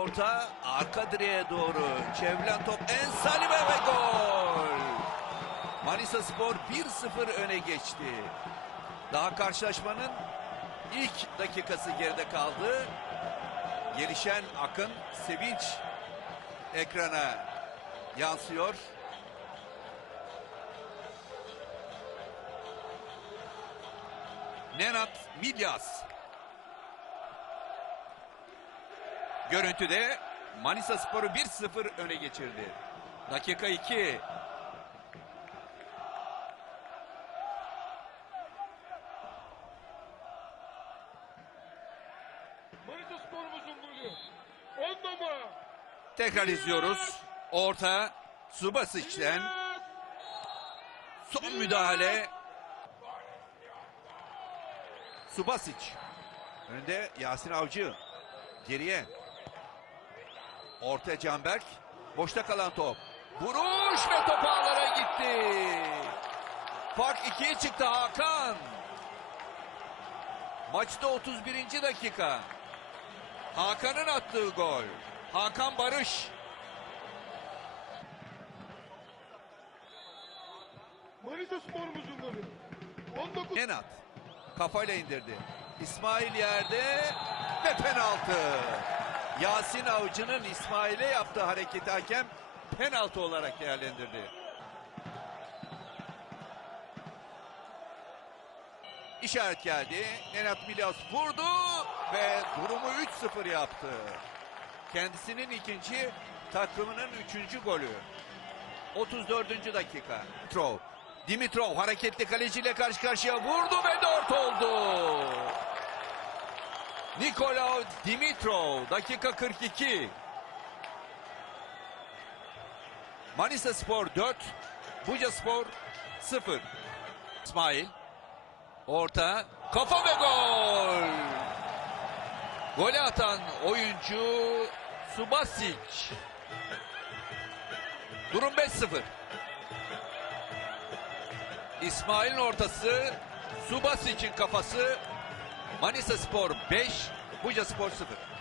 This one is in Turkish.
orta arka direğe doğru çevrilen top en ve gol. Manisa Spor 1-0 öne geçti. Daha karşılaşmanın ilk dakikası geride kaldı. Gelişen akın sevinç ekrana yansıyor. Nenat Milyas. Görüntüde Manisa Spor'u 1-0 öne geçirdi. Dakika 2. Manisa sporumuzun golü. 10 numara. Tekrar izliyoruz. Orta Subasic'den son müdahale. Subasic. Önünde Yasin Avcı. Geriye. Orta Canberk. Boşta kalan top. Vuruş ve top ağlara gitti. Fark ikiye çıktı Hakan. Maçta 31. dakika. Hakan'ın attığı gol. Hakan Barış. Manisa sporumuzun golü. 19 Nenat kafayla indirdi. İsmail yerde ve penaltı. Yasin Avcı'nın İsmail'e yaptığı hareketi hakem penaltı olarak değerlendirdi. İşaret geldi. Nenat Milas vurdu ve durumu 3-0 yaptı. Kendisinin ikinci, takımının üçüncü golü. 34. dakika. Dimitrov. Dimitrov hareketli kaleciyle karşı karşıya vurdu ve 4 oldu. Nikola Dimitrov dakika 42. Manisa Spor 4, Buca Spor 0. İsmail orta kafa ve gol. Golü atan oyuncu Subasic. Durum 5-0. İsmail'in ortası, Subasic'in kafası. Manisa Spor 5, Buca Spor 0.